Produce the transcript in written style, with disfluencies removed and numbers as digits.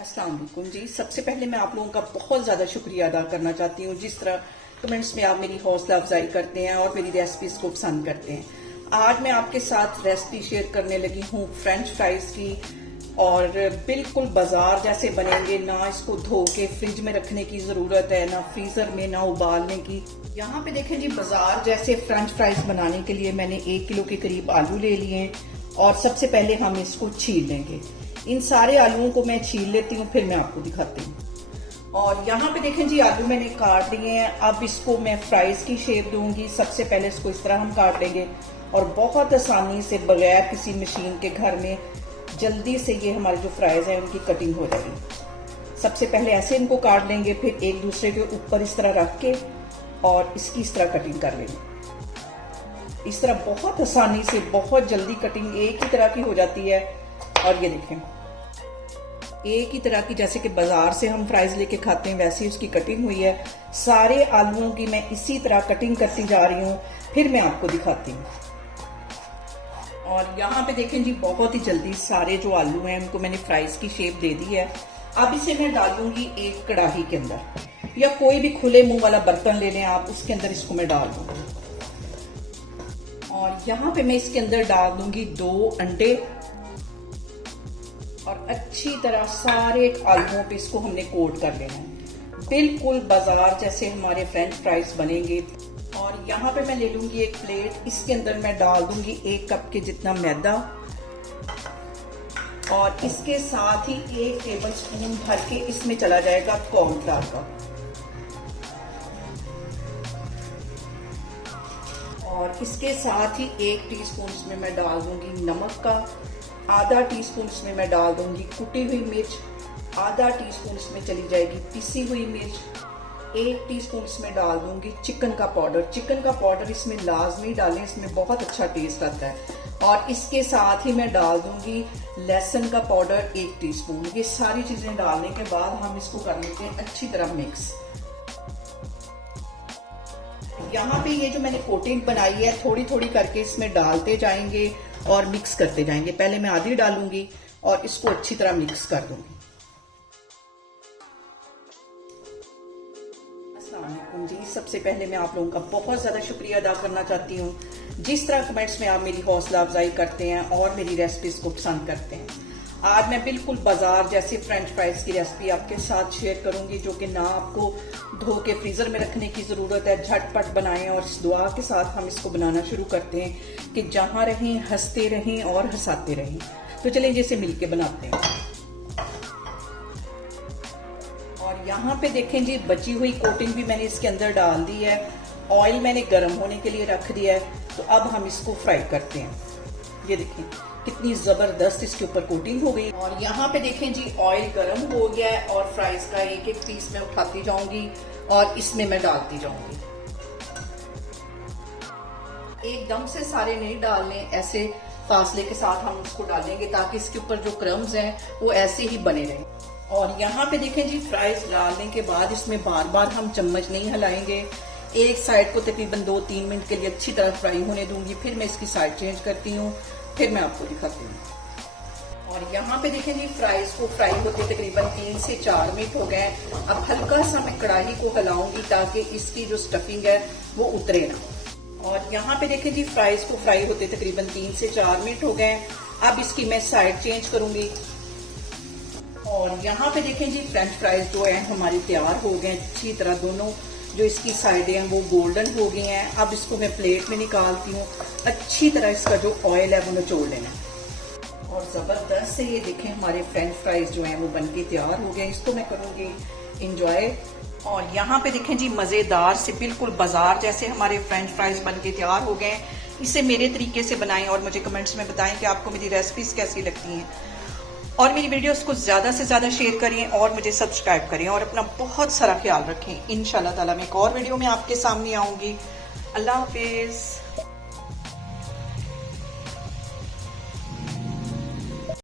अस्सलाम वालेकुम जी। सबसे पहले मैं आप लोगों का बहुत ज़्यादा शुक्रिया अदा करना चाहती हूँ जिस तरह कमेंट्स में आप मेरी हौसला अफजाई करते हैं और मेरी रेसिपीज को पसंद करते हैं। आज मैं आपके साथ रेसिपी शेयर करने लगी हूँ फ्रेंच फ्राइज की, और बिल्कुल बाजार जैसे बनेंगे। ना इसको धो के फ्रिज में रखने की ज़रूरत है, ना फ्रीज़र में, ना उबालने की। यहाँ पे देखें जी, बाजार जैसे फ्रेंच फ्राइज बनाने के लिए मैंने 1 किलो के करीब आलू ले लिए हैं और सबसे पहले हम इसको छील लेंगे। इन सारे आलूओं को मैं छील लेती हूँ, फिर मैं आपको दिखाती हूँ। और यहाँ पे देखें जी, आलू मैंने काट लिए हैं। अब इसको मैं फ्राइज की शेप दूंगी। सबसे पहले इसको इस तरह हम काट लेंगे और बहुत आसानी से बगैर किसी मशीन के घर में जल्दी से ये हमारे जो फ्राइज हैं उनकी कटिंग हो जाएगी। सबसे पहले ऐसे इनको काट लेंगे, फिर एक दूसरे के ऊपर इस तरह रख के और इसकी इस तरह कटिंग कर लेंगे। इस तरह बहुत आसानी से बहुत जल्दी कटिंग एक ही तरह की हो जाती है। और ये देखें, एक ही तरह की जैसे कि बाजार से हम फ्राइज लेके खाते हैं वैसे उसकी कटिंग हुई है। सारे आलूओं की मैं इसी तरह कटिंग करती जा रही हूँ, फिर मैं आपको दिखाती हूँ। और यहाँ पे देखें जी, बहुत ही जल्दी सारे जो आलू हैं उनको मैंने फ्राइज की शेप दे दी है। अब इसे मैं डालूंगी एक कढ़ाई के अंदर, या कोई भी खुले मुंह वाला बर्तन ले लें आप, उसके अंदर इसको मैं डाल दूंगी। और यहाँ पे मैं इसके अंदर डाल दूंगी 2 अंडे और अच्छी तरह सारे आलूओं पे इसको हमने कोट कर लेना है। बिल्कुल बाजार जैसे हमारे फ्रेंच फ्राइज बनेंगे। और यहाँ पे मैं ले लूंगी एक प्लेट, इसके अंदर मैं डाल दूंगी 1 कप के जितना मैदा और इसके साथ ही 1 टेबलस्पून भर के इसमें चला जाएगा कॉर्नफ्लावर का। और इसके साथ ही 1 टीस्पून इसमें मैं डाल दूंगी नमक का, आधा टीस्पून इसमें मैं डाल दूंगी कुटी हुई मिर्च, आधा टीस्पून इसमें चली जाएगी पिसी हुई मिर्च, 1 टीस्पून इसमें डाल दूंगी चिकन का पाउडर। चिकन का पाउडर इसमें लाजमी डालें, इसमें बहुत अच्छा टेस्ट आता है। और इसके साथ ही मैं डाल दूंगी लहसुन का पाउडर 1 टीस्पून। ये सारी चीजें डालने के बाद हम इसको कर लेते हैं अच्छी तरह मिक्स। यहाँ पे ये जो मैंने कोटिंग बनाई है थोड़ी थोड़ी करके इसमें डालते जाएंगे और मिक्स करते जाएंगे। पहले मैं आधी डालूंगी और इसको अच्छी तरह मिक्स कर दूंगी। अस्सलाम वालेकुम जी। सबसे पहले मैं आप लोगों का बहुत ज्यादा शुक्रिया अदा करना चाहती हूँ जिस तरह कमेंट्स में आप मेरी हौसला अफजाई करते हैं और मेरी रेसिपीज को पसंद करते हैं। आज मैं बिल्कुल बाजार जैसे फ्रेंच फ्राइज की रेसिपी आपके साथ शेयर करूंगी, जो कि ना आपको धो के फ्रीजर में रखने की जरूरत है। झटपट बनाएं और इस दुआ के साथ हम इसको बनाना शुरू करते हैं कि जहां रहें हंसते रहें और हंसाते रहें। तो चलें जैसे मिलके बनाते हैं। और यहाँ पे देखें जी, बची हुई कोटिंग भी मैंने इसके अंदर डाल दी है। ऑयल मैंने गर्म होने के लिए रख दिया है। तो अब हम इसको फ्राई करते हैं। ये देखें कितनी जबरदस्त इसके ऊपर कोटिंग हो गई। और यहाँ पे देखें जी, ऑयल गर्म हो गया है और फ्राइज का एक एक पीस मैं उठाती जाऊंगी और इसमें मैं डालती जाऊंगी। एकदम से सारे नहीं डालने, ऐसे फासले के साथ हम उसको डालेंगे ताकि इसके ऊपर जो क्रम्स हैं वो ऐसे ही बने रहें। और यहाँ पे देखें जी, फ्राइज डालने के बाद इसमें बार बार हम चम्मच नहीं हिलाएंगे। एक साइड को तकरीबन 2-3 मिनट के लिए अच्छी तरह फ्राई होने दूंगी, फिर मैं इसकी साइड चेंज करती हूँ, फिर मैं आपको दिखाती हूँ। और यहाँ पे देखें जी, फ्राइज को फ्राई होते तकरीबन 3 से 4 मिनट हो गए। अब हल्का सा मैं कढ़ाई को हिलाऊंगी ताकि इसकी जो स्टफिंग है वो उतरे ना। और यहाँ पे देखें जी, फ्राइज को फ्राई होते तकरीबन 3 से 4 मिनट हो गए। अब इसकी मैं साइड चेंज करूंगी। और यहाँ पे देखें जी, फ्रेंच फ्राइज जो है हमारी तैयार हो गए अच्छी तरह। दोनों जो इसकी साइडें हैं वो गोल्डन हो गई हैं। अब इसको मैं प्लेट में निकालती हूँ। अच्छी तरह इसका जो ऑयल है वो निचोड़ लेना। और जबरदस्त से ये देखें हमारे फ्रेंच फ्राइज जो हैं वो बनके तैयार हो गए। इसको मैं करूँगी इंजॉय। और यहाँ पे देखें जी, मजेदार से बिल्कुल बाजार जैसे हमारे फ्रेंच फ्राइज बनके तैयार हो गए। इसे मेरे तरीके से बनाएं और मुझे कमेंट्स में बताएं कि आपको मेरी रेसिपीज कैसी लगती हैं। और मेरी वीडियोस को ज्यादा से ज्यादा शेयर करें और मुझे सब्सक्राइब करें और अपना बहुत सारा ख्याल रखें। इंशाल्लाह ताला मैं एक और वीडियो में आपके सामने आऊंगी। अल्लाह हाफिज।